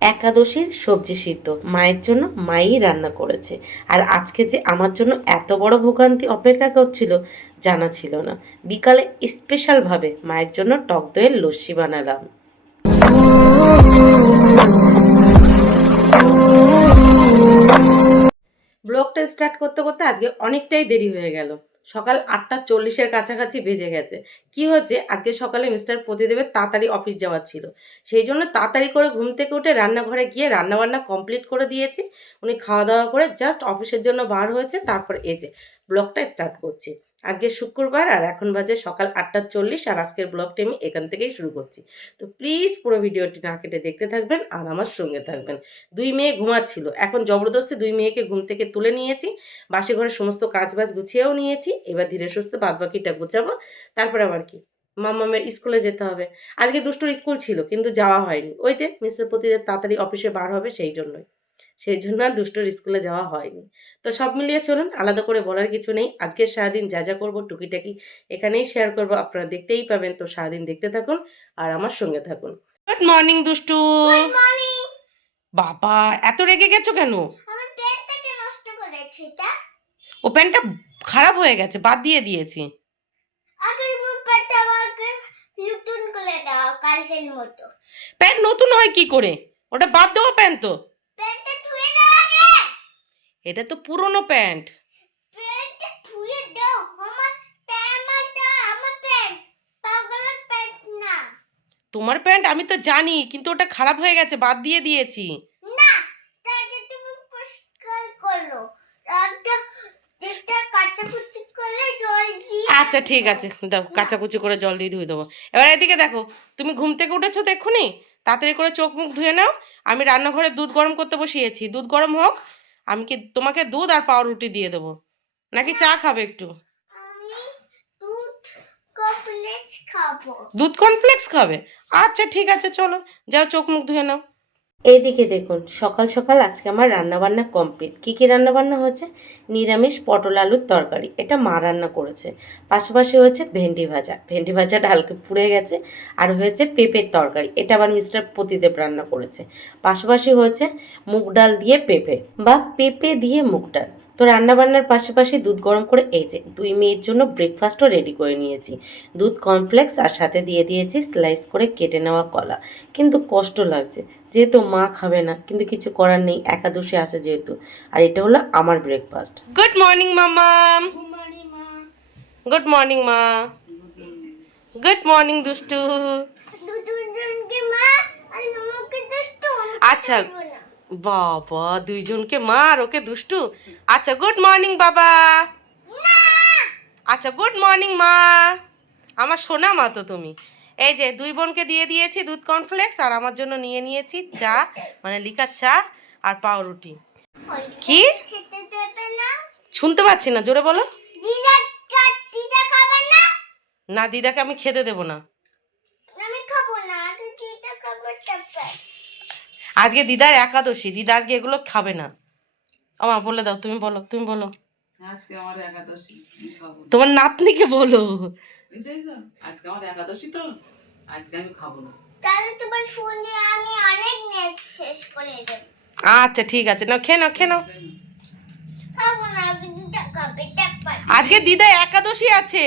একাদশীর সবজি সিদ্ধ মায়ের জন্য মাই রান্না করেছে। আর আজকে যে আমার জন্য এত বড় ভোগান্তি অপেক্ষা করছিল জানা ছিল না। বিকালে স্পেশালভাবে মায়ের জন্য টক দইয়ের লস্যি বানালাম। ব্লগটা স্টার্ট করতে করতে আজকে অনেকটাই দেরি হয়ে গেল। সকাল 8:40-এর কাছাকাছি বেজে গেছে। কি হচ্ছে, আজকে সকালে মিস্টার প্রতিদেবের তাড়াতাড়ি অফিস যাওয়ার ছিল, সেই জন্য তাড়াতাড়ি করে ঘুম থেকে উঠে রান্নাঘরে গিয়ে রান্নাবান্না কমপ্লিট করে দিয়েছি। উনি খাওয়া দাওয়া করে জাস্ট অফিসের জন্য বার হয়েছে, তারপর এই যে ব্লগটা স্টার্ট করছি। আজকে শুক্রবার আর এখন বাজে সকাল 8:40, আর আজকের ব্লগটি আমি এখান থেকেই শুরু করছি। তো প্লিজ পুরো ভিডিওটি না কেটে দেখতে থাকবেন আর আমার সঙ্গে থাকবেন। দুই মেয়ে ঘুমাচ্ছিল, এখন জবরদস্তি দুই মেয়েকে ঘুম থেকে তুলে নিয়েছি। বাসি ঘরের সমস্ত কাজবাজ গুছিয়েও নিয়েছি, এবার ধীরে সুস্থে বাদ বাকিটা গুছাবো। তারপর আবার কি, মাম্মামের স্কুলে যেতে হবে। আজকে দুষ্টুর স্কুল ছিল কিন্তু যাওয়া হয়নি, ওই যে মিস্টার প্রতিদেব তাড়াতাড়ি অফিসে বার হবে সেই জন্য আর দুষ্টুর স্কুলে যাওয়া হয়নি। তো সব মিলিয়ে চলুন, আলাদা করে বলার কিছু নেই। আজকের সারাদিন যা যা করবো টুকিটাকি এখানেই শেয়ার করবো, আপনারা দেখতেই পাবেন। তো সারাদিন দেখতে থাকুন আর আমার সঙ্গে থাকুন। গুড মর্নিং দুষ্টু। বাবা, এত রেগে গেছো কেন? ও প্যান্টটা খারাপ হয়ে গেছে, বাদ দিয়ে দিয়েছি। প্যান্ট নতুন হয় কি করে? ওটা বাদ দেওয়া প্যান্ট তো। এটা তো পুরনো প্যান্ট। তোমার প্যান্ট আমি তো জানি, কিন্তু ওটা খারাপ হয়ে গেছে, বাদ দিয়ে দিয়েছি। আচ্ছা ঠিক আছে, দাও কাচাকুচি করে জল দিয়ে ধুয়ে দেবো। এবার এদিকে দেখো, তুমি ঘুম থেকে উঠেছো তো এক্ষুনি, তাড়াতাড়ি করে চোখ মুখ ধুয়ে নাও। আমি রান্নাঘরে দুধ গরম করতে বসিয়েছি, দুধ গরম হোক। আমি কি তোমাকে দুধ আর পাউরুটি দিয়ে দেবো, নাকি চা খাবে একটু? দুধ কমপ্লেক্স খাবে? আচ্ছা ঠিক আছে, চলো যাও চোখ মুখ ধুয়ে নাও। এইদিকে দেখুন, সকাল সকাল আজকে আমার রান্নাবান্না কমপ্লিট। কী কী রান্নাবান্না হয়েছে? নিরামিষ পটল আলুর তরকারি, এটা মা রান্না করেছে। পাশাপাশি হয়েছে ভেন্ডি ভাজা, ভেন্ডি ভাজাটা হালকা পুড়ে গেছে। আর হয়েছে পেঁপের তরকারি, এটা আবার মিস্টার প্রতিদেব রান্না করেছে। পাশাপাশি হয়েছে মুগ ডাল দিয়ে পেঁপে বা পেঁপে দিয়ে মুগ ডাল। তো রান্নাবান্নার পাশাপাশি দুধ গরম করে এই যে দুই মেয়ের জন্য ব্রেকফাস্টও রেডি করে নিয়েছি। দুধ কর্নফ্লেক্স আর সাথে দিয়ে দিয়েছি স্লাইস করে কেটে নেওয়া কলা। কিন্তু কষ্ট লাগছে, যেহেতু মা খাবে না, কিন্তু কিছু করার নেই, একাদশী আছে যেহেতু। আর এটা হলো আমার ব্রেকফাস্ট। গুড মর্নিং মামাম। গুড মর্নিং মা। গুড মর্নিং দুষ্টু। আচ্ছা বাবা, দুইজনকে মা আর ওকে দুষ্টু। আচ্ছা গুড মর্নিং বাবা। আচ্ছা গুড মর্নিং মা। আমার সোনা মা তো তুমি। এই যে দুই বোনকে দিয়ে দিয়েছি দুধ কর্নফ্লেক্স, আর আমার জন্য নিয়ে নিয়েছি চা, মানে লিকার চা আর পাউরুটি। কি শুনতে পাচ্ছি না, জোরে বলো। না, দিদাকে আমি খেতে দেবো না। আজকে দিদার একাদশী, দিদা আজকে এগুলো খাবে না। আমা বলে দাও, তুমি বলো, তুমি বলো। আজকে আমার একাদশী, তোমার নাতনিকে বলো। আজকে আমার একাদশী, তো আজকে আমি খাবো না। তাহলে তোমার ফোনে আমি অনেক নেট শেষ করে দেব। আচ্ছা ঠিক আছে, নাও খেয়ে নাও, খেয়ে নাও। খাবো না, দিদা খাবে। আজকে দিদা একাদশী আছে।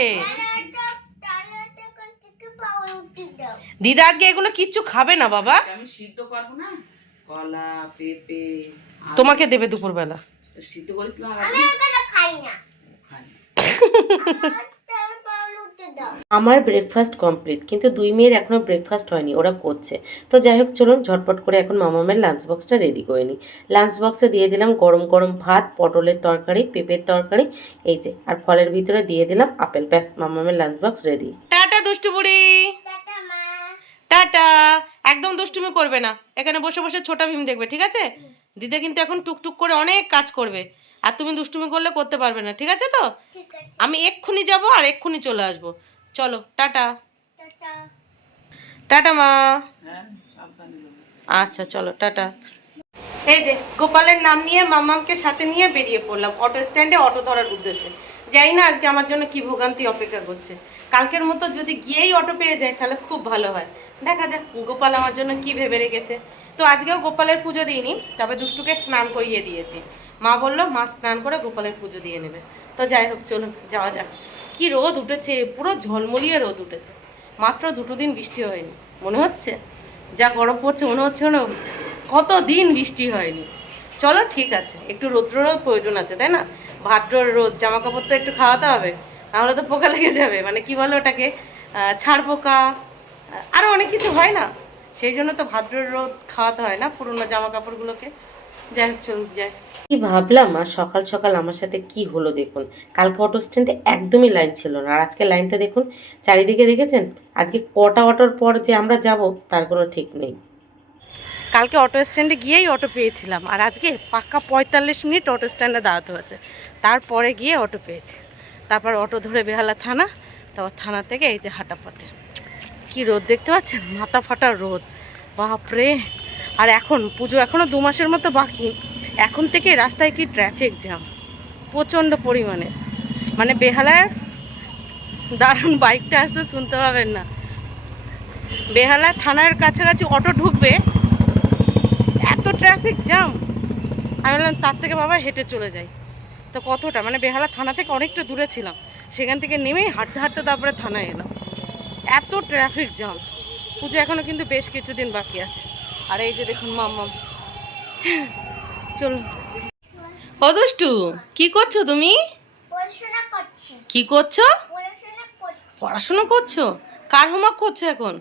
দিদা আজকে এগুলো কিচ্ছু খাবে না বাবা। আমি সিদ্ধ করবো না, কলা পেঁপে তোমাকে দেবে দুপুরবেলা। সিদ্ধ করেছিলাম, আমি এগুলো খাই না। আমার ব্রেকফাস্ট কমপ্লিট, কিন্তু দুই মেয়ের এখনো ব্রেকফাস্ট হয়নি, ওরা করছে। তো যাই হোক, চলুন ঝটপট করে এখন মামামের লাঞ্চ বক্সটা রেডি করে নিই। লাঞ্চ বক্সে দিয়ে দিলাম গরম গরম ভাত, পটলের তরকারি, পেঁপের তরকারি, এই যে, আর ফলের ভিতরে দিয়ে দিলাম আপেল। ব্যাস, মামামের লাঞ্চ বক্স রেডি। টাটা দুষ্টু বুড়ি। টাটা। একদম দুষ্টুমি করবে না, এখানে বসে বসে ছোটা ভীম দেখবে, ঠিক আছে? দিদা কিন্তু এখন টুকটুক করে অনেক কাজ করবে, আর তুমি দুষ্টুমি করলে করতে পারবে না, ঠিক আছে তো? আমি এক্ষুনি যাব আর এক্ষুনি চলে আসবো। চলো টাটা। টাটা মা। আচ্ছা চলো টাটা। এই যে গোপালের নাম নিয়ে মামামকে সাথে নিয়ে বেরিয়ে পড়লাম অটো স্ট্যান্ডে অটো ধরার উদ্দেশ্যে। যাই না আজকে আমার জন্য কি ভোগান্তি অপেক্ষা করছে। কালকের মতো যদি গিয়েই অটো পেয়ে যায় তাহলে খুব ভালো হয়। দেখা যাক গোপাল আমার জন্য কি ভেবে রেখেছে। তো আজকেও গোপালের পুজো দিইনি, তবে দুষ্টুকে স্নান করিয়ে দিয়েছি। মা বললো মা স্নান করে গোপালের পুজো দিয়ে নেবে। তো যাই হোক, চলুন যাওয়া যাক। কি রোদ উঠেছে, পুরো ঝলমলিয়ে রোদ উঠেছে। মাত্র 2 দিন বৃষ্টি হয়নি, মনে হচ্ছে যা গরম পড়ছে মনে হচ্ছে না কত দিন বৃষ্টি হয়নি। চলো ঠিক আছে, একটু রৌদ্র রোদ প্রয়োজন আছে, তাই না? ভাদ্রর রোদ, জামা কাপড় তো একটু খাওয়াতে হবে, নাহলে তো পোকা লেগে যাবে। মানে কি বলে ওটাকে, ছাড় পোকা, আরও অনেক কিছু হয় না, সেই জন্য তো ভাদ্রর রোদ খাওয়াতে হয় না পুরোনো জামা কাপড়গুলোকে। যাই হোক চলুন যাই। কি ভাবলাম আর সকাল সকাল আমার সাথে কি হলো দেখুন। কালকে অটো স্ট্যান্ডে একদমই লাইন ছিল না, আর আজকে লাইনটা দেখুন চারিদিকে, দেখেছেন? আজকে কটা অটোর পর যে আমরা যাব তার কোনো ঠিক নেই। কালকে অটো স্ট্যান্ডে গিয়েই অটো পেয়েছিলাম, আর আজকে পাক্কা 45 মিনিট অটো স্ট্যান্ডে দাঁড়াতে হয়েছে, তারপরে গিয়ে অটো পেয়েছি। তারপর অটো ধরে বেহালা থানা, তারপর থানা থেকে এই যে হাঁটা পথে। কি রোদ দেখতে পাচ্ছেন, মাথা ফাটা রোদ, বাপরে। আর এখন পুজো এখনও 2 মাসের মতো বাকি, এখন থেকে রাস্তায় কি ট্রাফিক জ্যাম প্রচণ্ড পরিমাণে। মানে বেহালার দারুণ বাইকটা আসতে শুনতে পাবেন না, বেহালা থানার কাছাকাছি অটো ঢুকবে, এত ট্রাফিক জ্যাম। আমি বললাম তার থেকে বাবা হেঁটে চলে যাই। তো কতটা, মানে বেহালা থানা থেকে অনেকটা দূরে ছিলাম, সেখান থেকে নেমেই হাঁটতে হাঁটতে তারপরে থানায় এলাম। এত ট্রাফিক জ্যাম। পুজো এখনও কিন্তু বেশ কিছুদিন বাকি আছে। আর এই যে দেখুন মাম্মাম, চলুন। ও দুষ্টু, কি করছো তুমি? কি করছো? পড়াশোনা করছো? কার হোমওয়ার্ক করছো এখন?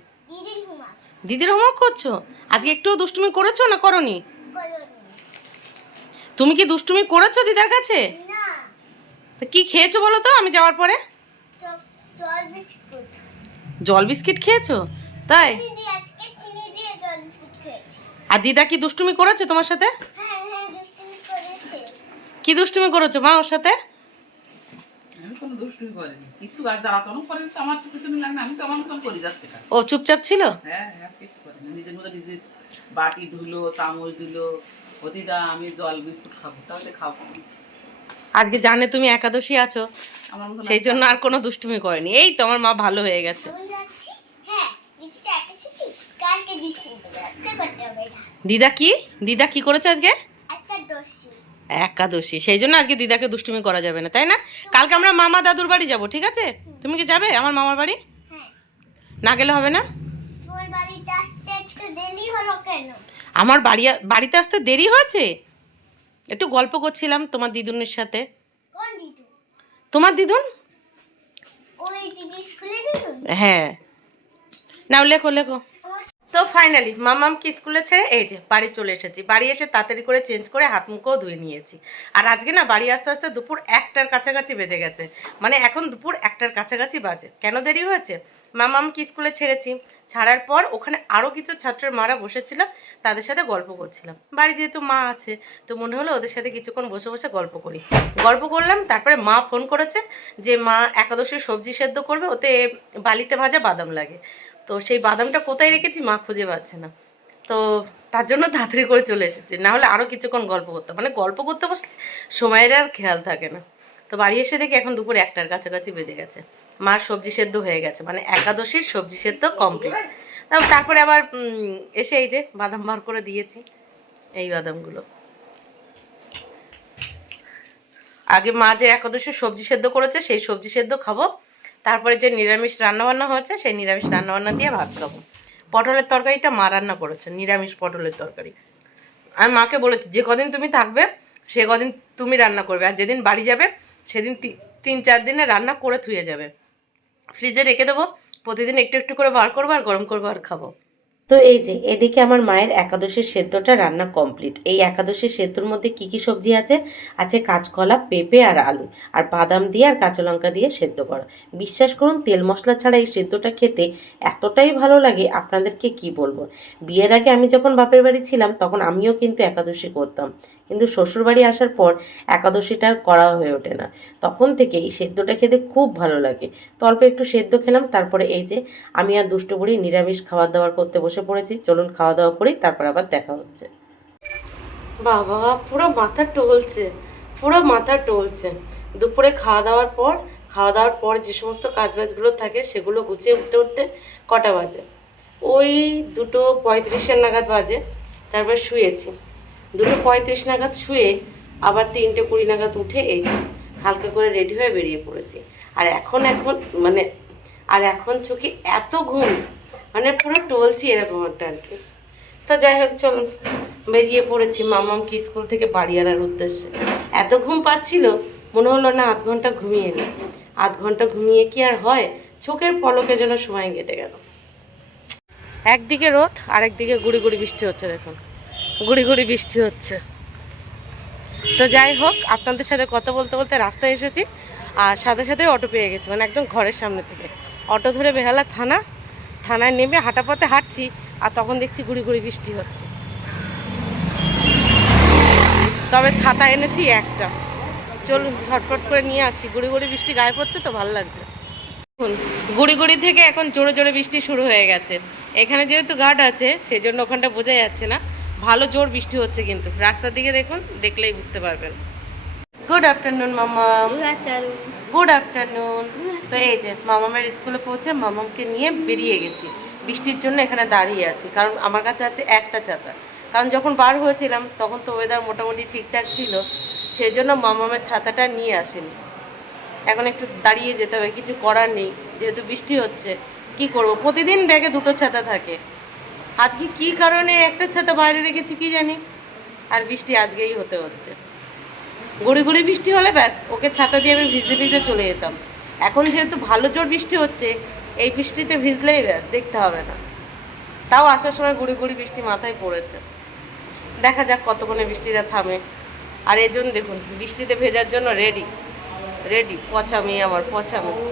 দিদির হোমওয়ার্ক করছো? আজকে একটুও দুষ্টুমি করেছো না করনি? তুমি কি দুষ্টুমি করেছো দিদার কাছে? তা কি খেয়েছো বলো তো আমি যাওয়ার পরে? জল বিস্কিট খেয়েছো? তাই? আর দিদা কি দুষ্টুমি করেছে তোমার সাথে? কি দুষ্টুমি করেছো মা ওর সাথে? ও চুপচাপ ছিল? বাটি ধুলো, চামচ ধুলো, ও দিদা আমি জল বিস্কুট খাবো, তাহলে খাবো। আজকে জানে তুমি একাদশী আছো, সেই জন্য আর কোনো দুষ্টুমি করেনি। এই তোমার মা ভালো হয়ে গেছে। দিদা কি করেছে আজকে? একাদশী, সেই জন্য আজকে দিদাকে দুষ্টুমি করা যাবে না, তাই না? কালকে আমরা মামা দাদুর বাড়ি যাব, ঠিক আছে? তুমি কি যাবে আমার মামার বাড়ি? না গেলে হবে না? আমার বাড়িতে আসতে দেরি হয়েছে, একটু গল্প করছিলাম তোমার দিদুনের সাথে। তোমার দিদুন? হ্যাঁ, নাও লেখো লেখো। তো ফাইনালি মামামকে স্কুলে ছেড়ে এই যে বাড়ি চলে এসেছি। বাড়ি এসে তাড়াতাড়ি করে চেঞ্জ করে হাত মুখও ধুয়ে নিয়েছি। আর আজকে না বাড়ি আসতে আসতে দুপুর 1টার কাছাকাছি বেজে গেছে, মানে এখন দুপুর 1টার কাছাকাছি বাজে। কেন দেরি হয়েছে? মামামকে স্কুলে ছেড়েছি, ছাড়ার পর ওখানে আরও কিছু ছাত্রের মারা বসেছিল, তাদের সাথে গল্প করছিলাম। বাড়ি যেহেতু মা আছে, তো মনে হলো ওদের সাথে কিছুক্ষণ বসে বসে গল্প করি। গল্প করলাম, তারপরে মা ফোন করেছে যে মা একাদশীর সবজি সেদ্ধ করবে, ওতে বালিতে ভাজা বাদাম লাগে। তো সেই বাদামটা কোথায় রেখেছি মা খুঁজে পাচ্ছে না, তো তার জন্য তাড়াতাড়ি করে চলে এসেছে, না হলে আরও কিছুক্ষণ গল্প করতাম। মানে গল্প করতে বসলে সময়ের আর খেয়াল থাকে না। তো বাড়ি এসে দেখি এখন দুপুর 1টার কাছাকাছি বেজে গেছে, মার সবজি সেদ্ধ হয়ে গেছে, মানে একাদশীর সবজি সেদ্ধ কমপ্লিট। তারপরে আবার এসে এই যে বাদাম বার করে দিয়েছি, এই বাদামগুলো। আগে মা যে একাদশীর সবজি সেদ্ধ করেছে সেই সবজি সেদ্ধ খাবো, তারপরে যে নিরামিষ রান্নাবান্না হয়েছে সেই নিরামিষ রান্নাবান্না দিয়ে ভাত খাবো। পটলের তরকারিটা মা রান্না করেছে, নিরামিষ পটলের তরকারি। আমি মাকে বলেছি যে কদিন তুমি থাকবে সে কদিন তুমি রান্না করবে, আর যেদিন বাড়ি যাবে সেদিন 3-4 দিনে রান্না করে থুয়ে যাবে, ফ্রিজে রেখে দেবো, প্রতিদিন একটু একটু করে বার করবো আর গরম করবো আর খাবো। তো এই যে এদিকে আমার মায়ের একাদশীর সেদ্ধটা রান্না কমপ্লিট। এই একাদশীর সেদ্ধর মধ্যে কি কি সবজি আছে? আছে কাঁচকলা, পেঁপে আর আলু, আর বাদাম দিয়ে আর কাঁচা লঙ্কা দিয়ে সেদ্ধ করা। বিশ্বাস করুন তেল মশলা ছাড়া এই সেদ্ধটা খেতে এতটাই ভালো লাগে, আপনাদেরকে কি বলবো। বিয়ের আগে আমি যখন বাপের বাড়ি ছিলাম তখন আমিও কিন্তু একাদশী করতাম, কিন্তু শ্বশুরবাড়ি আসার পর একাদশীটা আর করা হয়ে ওঠে না। তখন থেকে এই সেদ্ধটা খেতে খুব ভালো লাগে। তো অল্প একটু সেদ্ধ খেলাম, তারপরে এই যে আমি আর দুষ্টু বুড়ি নিরামিষ খাবার দাবার করতে বসে পড়েছি। চলুন খাওয়া দাওয়া করি, তারপর আবার দেখা হচ্ছে। বাবা পুরো মাথা টলছে, পুরো মাথা টলছে। দুপুরে খাওয়া দাওয়ার পর যে সমস্ত কাজবাজগুলো থাকে সেগুলো গুছিয়ে উঠতে উঠতে কটা বাজে? ওই 2:35 নাগাদ বাজে। তারপর শুয়েছি 2:35 নাগাদ শুয়ে আবার 3:20 নাগাদ উঠে এই যে হালকা করে রেডি হয়ে বেরিয়ে পড়েছি। আর এখন মানে এখন চোখে এত ঘুম, মানে পুরো টলছি এরকম একটা আর কি। তো যাই হোক চলুন, বেরিয়ে পড়েছি মামামকে স্কুল থেকে বাড়ি আনার উদ্দেশ্যে। এত ঘুম পাচ্ছিল, মনে হলো না আধ ঘন্টা ঘুমিয়ে নিই। আধ ঘন্টা ঘুমিয়ে কি আর হয়, চোখের পলকে যেন সময় কেটে গেল। একদিকে রোদ আর একদিকে গুড়ি গুড়ি বৃষ্টি হচ্ছে, দেখুন গুড়ি গুড়ি বৃষ্টি হচ্ছে। তো যাই হোক, আপনাদের সাথে কথা বলতে বলতে রাস্তায় এসেছি আর সাথে সাথে অটো পেয়ে গেছি, মানে একদম ঘরের সামনে থেকে। অটো ধরে বেহালা থানায় নেমে হাঁটা পথে হাঁটছি আর তখন দেখছি গুড়ি গুড়ি বৃষ্টি হচ্ছে। তবে ছাতা এনেছি একটা, চলুন ঝটপট করে নিয়ে আসি। গুড়ি গুড়ি বৃষ্টি গায়ে পড়ছে তো ভালো লাগছে। গুড়ি গুড়ি থেকে এখন জোরে জোরে বৃষ্টি শুরু হয়ে গেছে। এখানে যেহেতু গার্ড আছে সেই জন্য ওখানটা বোঝা যাচ্ছে না, ভালো জোর বৃষ্টি হচ্ছে কিন্তু রাস্তার দিকে দেখুন, দেখলেই বুঝতে পারবেন। গুড আফটারনুন মামা। Good afternoon. তো এই যে মামামের স্কুলে পৌঁছে মামামকে নিয়ে বেরিয়ে গেছি। বৃষ্টির জন্য এখানে দাঁড়িয়ে আছি, কারণ আমার কাছে আছে একটা ছাতা। কারণ যখন বার হয়েছিলাম তখন তো ওয়েদার মোটামুটি ঠিকঠাক ছিল, সেই জন্য মামামের ছাতাটা নিয়ে আসেনি। এখন একটু দাঁড়িয়ে যেতে হবে, কিছু করার নেই, যেহেতু বৃষ্টি হচ্ছে। কি করব, প্রতিদিন ব্যাগে দুটো ছাতা থাকে, আজকে কি কারণে একটা ছাতা বাইরে রেখেছি কি জানি, আর বৃষ্টি আজকেই হতে হচ্ছে। গুড়ি গুড়ি বৃষ্টি হলে ব্যাস ওকে ছাতা দিয়ে আমি ভিজতে ভিজতে চলে যেতাম। এখন যেহেতু ভালো জোর বৃষ্টি হচ্ছে, এই বৃষ্টিতে ভিজলেই ব্যাস, দেখতে হবে না। তাও আসার সময় গুড়ি গুড়ি বৃষ্টি মাথায় পড়েছে, দেখা যাক কতক্ষণে বৃষ্টিটা থামে। আর এই জন্য দেখুন বৃষ্টিতে ভেজার জন্য রেডি রেডি, পচা মেয়ে আমার, পচা মেয়ে।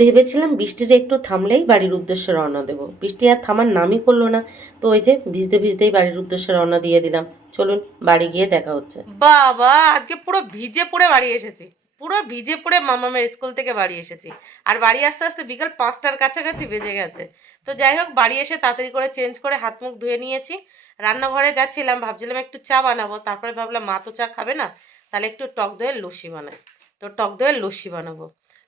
ভেবেছিলাম বৃষ্টিটা একটু থামলেই বাড়ির উদ্দেশ্যে রওনা দেবো, বৃষ্টি আর থামার নামই করলো না। তো ওই যে ভিজতে ভিজতেই বাড়ির উদ্দেশ্যে রওনা দিয়ে দিলাম। চলুন বাড়ি গিয়ে দেখা হচ্ছে। বাবা, আজকে পুরো ভিজে পড়ে বাড়ি এসেছি, পুরো ভিজে পড়ে মামামের স্কুল থেকে বাড়ি এসেছি। আর বাড়ি আসতে আসতে বিকাল 5টার কাছাকাছি বেজে গেছে। তো যাই হোক, বাড়ি এসে তাড়াতাড়ি করে চেঞ্জ করে হাত মুখ ধুয়ে নিয়েছি। রান্নাঘরে যাচ্ছিলাম, ভাবছিলাম একটু চা বানাবো, তারপরে ভাবলাম মা তো চা খাবে না, তাহলে একটু টক দইয়ের লস্যি বানাই। তো টক দইয়ের লস্যি বানাবো।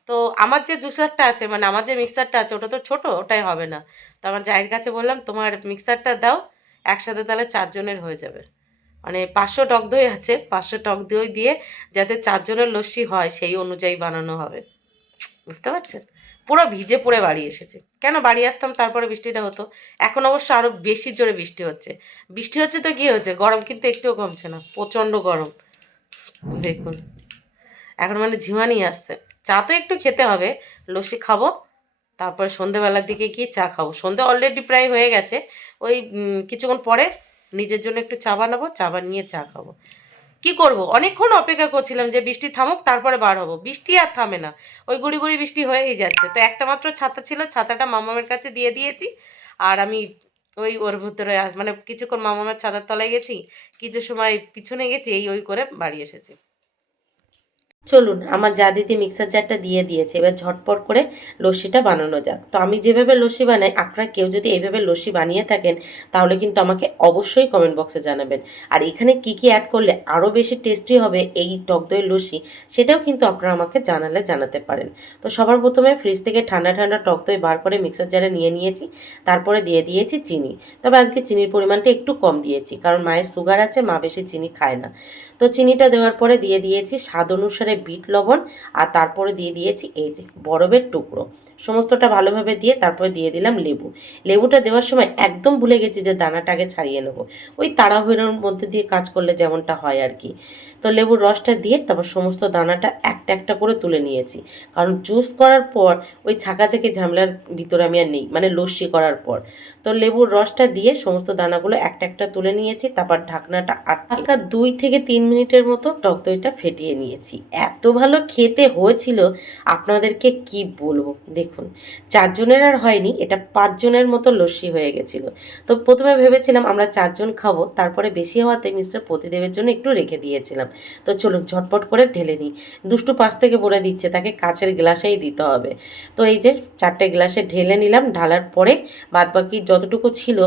তো আমার যে জুসারটা আছে, মানে আমার যে মিক্সারটা আছে, ওটা তো ছোট, ওটাই হবে না। তো আমার জায়ের কাছে বললাম তোমার মিক্সারটা দাও, একসাথে তাহলে 4 জনের হয়ে যাবে। মানে 500 টক দই আছে, 500 টক দই দিয়ে যাতে 4 জনের লস্যি হয় সেই অনুযায়ী বানানো হবে, বুঝতে পারছেন। পুরো ভিজে পড়ে বাড়ি এসেছি। কেন বাড়ি আসতাম তারপরে বৃষ্টিটা হতো। এখন অবশ্য আরো বেশি জোরে বৃষ্টি হচ্ছে। বৃষ্টি হচ্ছে তো কি হচ্ছে, গরম কিন্তু একটুও কমছে না, প্রচণ্ড গরম দেখুন। এখন মানে ঝিমানি আসছে। চা তো একটু খেতে হবে, লস্যি খাবো, তারপরে সন্ধেবেলার দিকে গিয়ে চা খাবো। সন্ধে অলরেডি প্রায় হয়ে গেছে, ওই কিছুক্ষণ পরে নিজের জন্য একটু চা বানাবো, চা বানিয়ে চা খাবো। কি করব, অনেকক্ষণ অপেক্ষা করছিলাম যে বৃষ্টি থামুক তারপরে বার হবো, বৃষ্টি আর থামে না, ওই গুড়ি গুড়ি বৃষ্টি হয়েই যাচ্ছে। তো একটা মাত্র ছাতা ছিল, ছাতাটা মামামের কাছে দিয়ে দিয়েছি। আর আমি ওই ওর ভিতরে মানে কিছুক্ষণ মামামের ছাতার তলায় গেছি, কিছু সময় পিছনে গেছি, ওই করে বাড়ি এসেছি। চলুন, আমার যা দিদি মিক্সার জারটা দিয়ে দিয়েছে, এবার ঝটপট করে লস্যিটা বানানো যাক। তো আমি যেভাবে লস্যি বানাই, আপনারা কেউ যদি এইভাবে লস্যি বানিয়ে থাকেন তাহলে কিন্তু আমাকে অবশ্যই কমেন্ট বক্সে জানাবেন। আর এখানে কি কি অ্যাড করলে আরও বেশি টেস্টি হবে এই টক দইয়ের লস্যি, সেটাও কিন্তু আপনারা আমাকে জানাতে পারেন। তো সবার প্রথমে ফ্রিজ থেকে ঠান্ডা ঠান্ডা টক দই বার করে মিক্সার জারে নিয়ে নিয়েছি, তারপরে দিয়ে দিয়েছি চিনি। তবে আজকে চিনির পরিমাণটা একটু কম দিয়েছি, কারণ মায়ের সুগার আছে, মা বেশি চিনি খায় না। তো চিনিটা দেওয়ার পরে দিয়ে দিয়েছি স্বাদ অনুসারে বিট লবণ, আর তারপরে দিয়ে দিয়েছি এই যে বরফের টুকরো। সমস্তটা ভালোভাবে দিয়ে তারপরে দিয়ে দিলাম লেবু। লেবুটা দেওয়ার সময় একদম ভুলে গেছি যে দানাটা আগে ছাড়িয়ে নেবো, ওই তাড়াহুড়োর মধ্যে দিয়ে কাজ করলে যেমনটা হয় আর কি। তো লেবুর রসটা দিয়ে তারপর সমস্ত দানাটা একটা একটা করে তুলে নিয়েছি, কারণ জুস করার পর ওই ছাকাছাকি ঝামেলার ভিতরে আমি আর নেই, মানে লস্যি করার পর। তো লেবুর রসটা দিয়ে সমস্ত দানাগুলো একটা একটা তুলে নিয়েছি, তারপর ঢাকনাটা 2 থেকে 3 মিনিটের মতো টক দইটা ফেটিয়ে নিয়েছি। এত ভালো খেতে হয়েছিল আপনাদেরকে কি বলবো। দেখুন 4 জনের আর হয়নি, এটা 5 জনের মতো লস্যি হয়ে গেছিল। তো প্রথমে ভেবেছিলাম আমরা 4 জন খাবো, তারপরে বেশি হওয়াতে মিস্টার প্রতিদেবের জন্য একটু রেখে দিয়েছিলাম। তো চলুন ঝটপট করে ঢেলে নিই। দুষ্টু পাশ থেকে বলে দিচ্ছে তাকে কাচের গ্লাসেই দিতে হবে। তো এই যে 4টে গ্লাসে ঢেলে নিলাম, ঢালার পরে বাদবাকি যতটুকু ছিল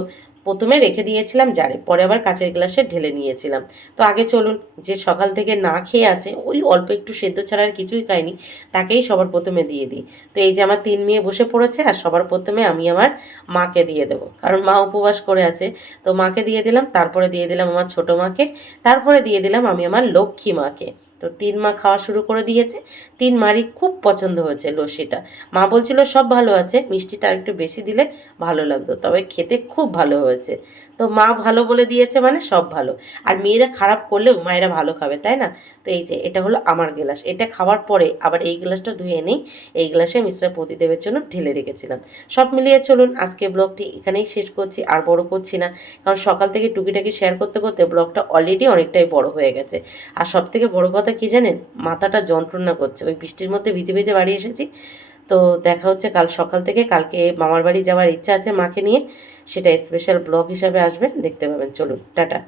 প্রথমে রেখে দিয়েছিলাম জারে, পরে আবার কাঁচের গ্লাসে ঢেলে নিয়েছিলাম। তো আগে চলুন, যে সকাল থেকে না খেয়ে আছে, ওই অল্প একটু সেদ্ধ ছাড়া আর কিছুই খায়নি, তাকেই সবার প্রথমে দিয়ে দিই। তো এই যে আমার 3 মেয়ে বসে পড়েছে, আর সবার প্রথমে আমি আমার মাকে দিয়ে দেবো, কারণ মা উপবাস করে আছে। তো মাকে দিয়ে দিলাম, তারপরে দিয়ে দিলাম আমার ছোট মাকে, তারপরে দিয়ে দিলাম আমি আমার লক্ষ্মী মাকে। তো 3 মা খাওয়া শুরু করে দিয়েছে। 3 মারই খুব পছন্দ হয়েছে লস্যিটা। মা বলছিল সব ভালো আছে, মিষ্টিটা আর একটু বেশি দিলে ভালো লাগতো, তবে খেতে খুব ভালো হয়েছে। তো মা ভালো বলে দিয়েছে মানে সব ভালো। আর মেয়েরা খারাপ করলেও মায়েরা ভালো খাবে, তাই না? তো এই যে এটা হলো আমার গ্লাস, এটা খাওয়ার পরে আবার এই গ্লাসটা ধুয়ে নেই, এই গ্লাসে মিস্টার প্রতিদেবের জন্য ঢেলে রেখেছিলাম। সব মিলিয়ে চলুন আজকে ব্লগটি এখানেই শেষ করছি, আর বড় করছি না, কারণ সকাল থেকে টুকিটাকি শেয়ার করতে করতে ব্লগটা অলরেডি অনেকটাই বড় হয়ে গেছে। আর সব থেকে বড় কথা কি জানেন, মাথাটা যন্ত্রণা করছে, ওই বৃষ্টির মধ্যে ভিজে ভিজে বাড়ি এসেছি। তো দেখা হচ্ছে কাল সকাল থেকে। কালকে মামার বাড়ি যাওয়ার ইচ্ছা আছে মাকে নিয়ে, সেটা স্পেশাল ব্লগ হিসাবে আসবে, দেখতে পাবেন। চলুন টাটা।